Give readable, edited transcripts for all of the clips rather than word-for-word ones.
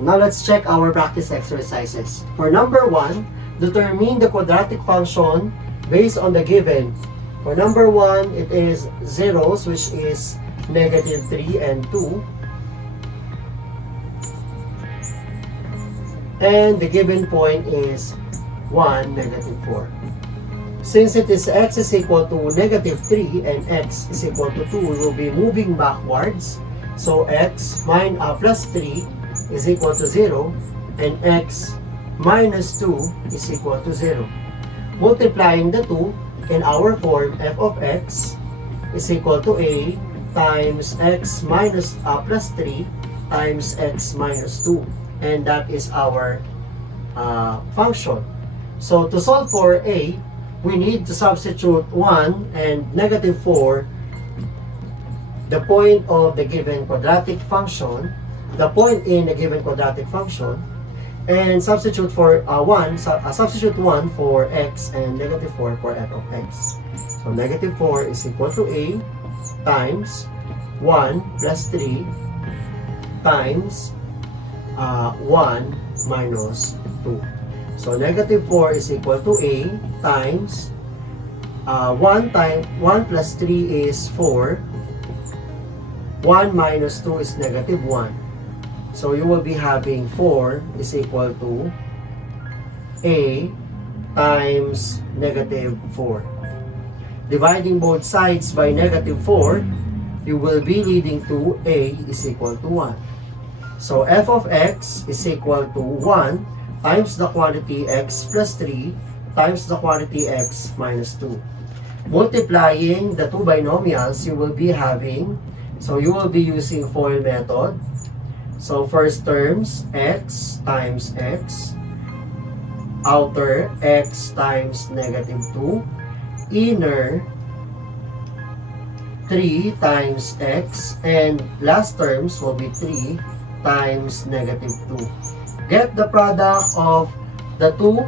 Now let's check our practice exercises. For number 1, determine the quadratic function based on the given. For number 1, it is zeros, which is negative 3 and 2. And the given point is 1, negative 4. Since it is x is equal to negative 3 and x is equal to 2, we will be moving backwards. So x plus 3 is equal to 0 and x minus 2 is equal to 0. Multiplying the 2 in our form, f of x is equal to a times x minus plus 3 times x minus 2. And that is our function. So to solve for a, we need to substitute 1 and negative 4, the point of the given quadratic function, the point in the given quadratic function, and substitute for substitute 1 for x and negative 4 for f of x. So negative 4 is equal to a times 1 plus 3 times 1 minus 2. So negative 4 is equal to a times 1 plus 3 is 4. 1 minus 2 is negative 1. So you will be having 4 is equal to a times negative 4. Dividing both sides by negative 4, you will be leading to a is equal to 1. So f of x is equal to 1 times the quantity x plus 3 times the quantity x minus 2. Multiplying the two binomials, you will be having, so you will be using FOIL method. So first terms, x times x, outer x times negative 2, inner 3 times x, and last terms will be 3 times negative 2. Get the product of the two.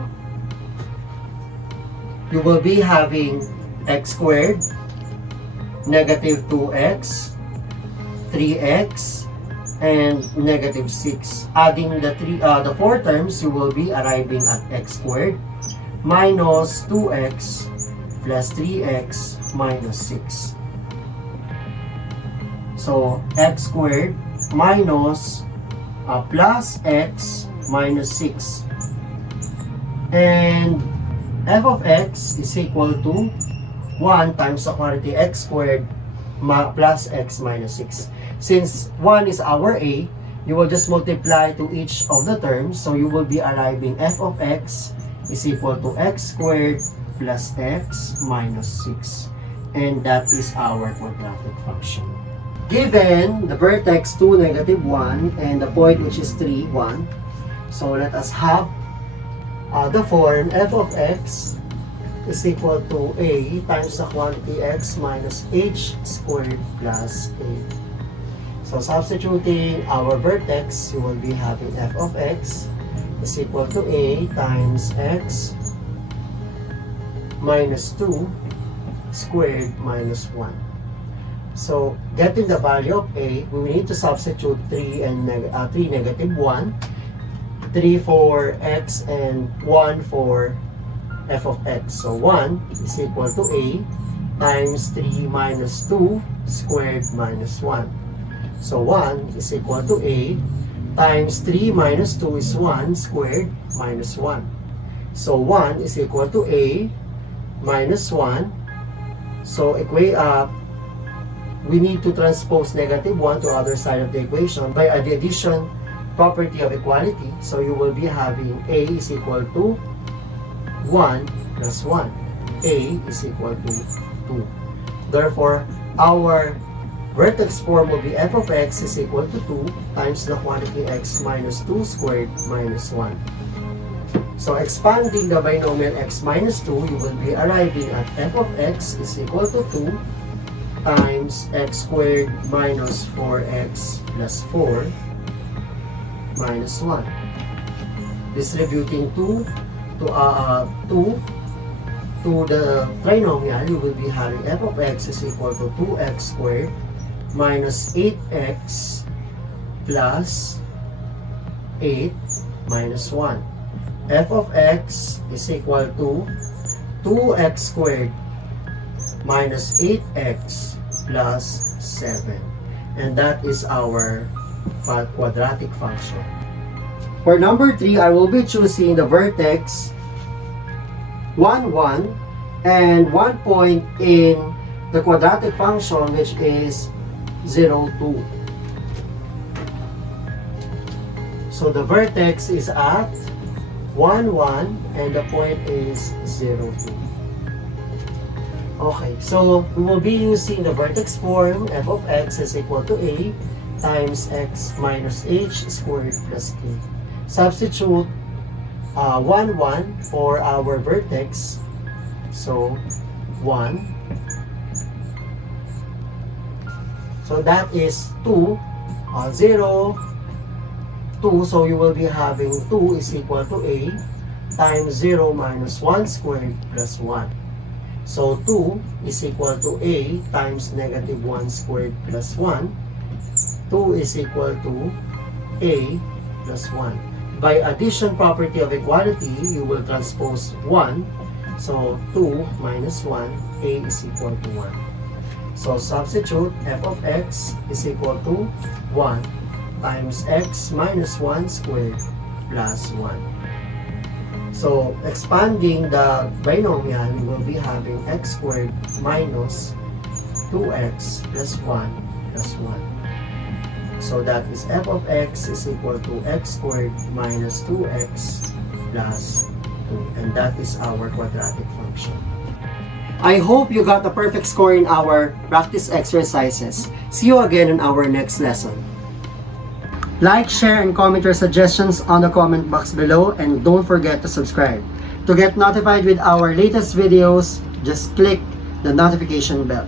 You will be having x squared, negative 2x, 3x, and negative 6. Adding the four terms, you will be arriving at x squared minus 2x plus 3x minus 6. So x squared minus plus x minus 6. And f of x is equal to 1 times the quantity x squared plus x minus 6. Since 1 is our a, you will just multiply to each of the terms. So you will be arriving f of x is equal to x squared plus x minus 6. And that is our quadratic function. Given the vertex 2, negative 1, and the point which is 3, 1. So let us have the form f of x is equal to a times the quantity x minus h squared plus a. So substituting our vertex, you will be having f of x is equal to a times x minus 2 squared minus 1. So getting the value of a, we need to substitute 3 and 3 negative 1, 3 for x and 1 for f of x. So 1 is equal to a times 3 minus 2 squared minus 1. So 1 is equal to a times 3 minus 2 is 1 squared minus 1. So 1 is equal to a minus 1. So we need to transpose negative 1 to other side of the equation by the addition property of equality. So you will be having a is equal to 1 plus 1. A is equal to 2. Therefore, our vertex form will be f of x is equal to 2 times the quantity x minus 2 squared minus 1. So expanding the binomial x minus 2, you will be arriving at f of x is equal to 2 times x squared minus 4x plus 4 minus 1. Distributing 2 to the trinomial, you will be having f of x is equal to 2x squared minus 8x plus 8 minus 1. F of x is equal to 2x squared minus 8x plus 7. And that is our quadratic function. For number 3, I will be choosing the vertex 1, 1 and 1 point in the quadratic function, which is 0, 2. So the vertex is at 1, 1 and the point is 0, 2. Okay, so we will be using the vertex form. F of x is equal to a times x minus h squared plus k. Substitute 1, 1 for our vertex. So 1. So that is 2, 0, 2. So you will be having 2 is equal to a times 0 minus 1 squared plus 1. So 2 is equal to a times negative 1 squared plus 1. 2 is equal to a plus 1. By addition property of equality, you will transpose 1. So 2 minus 1, a is equal to 1. So substitute f of x is equal to 1 times x minus 1 squared plus 1. So expanding the binomial, we will be having x squared minus 2x plus 1 plus 1. So that is f of x is equal to x squared minus 2x plus 2. And that is our quadratic function. I hope you got a perfect score in our practice exercises. See you again in our next lesson. Like, share, and comment your suggestions on the comment box below, and don't forget to subscribe. To get notified with our latest videos, just click the notification bell.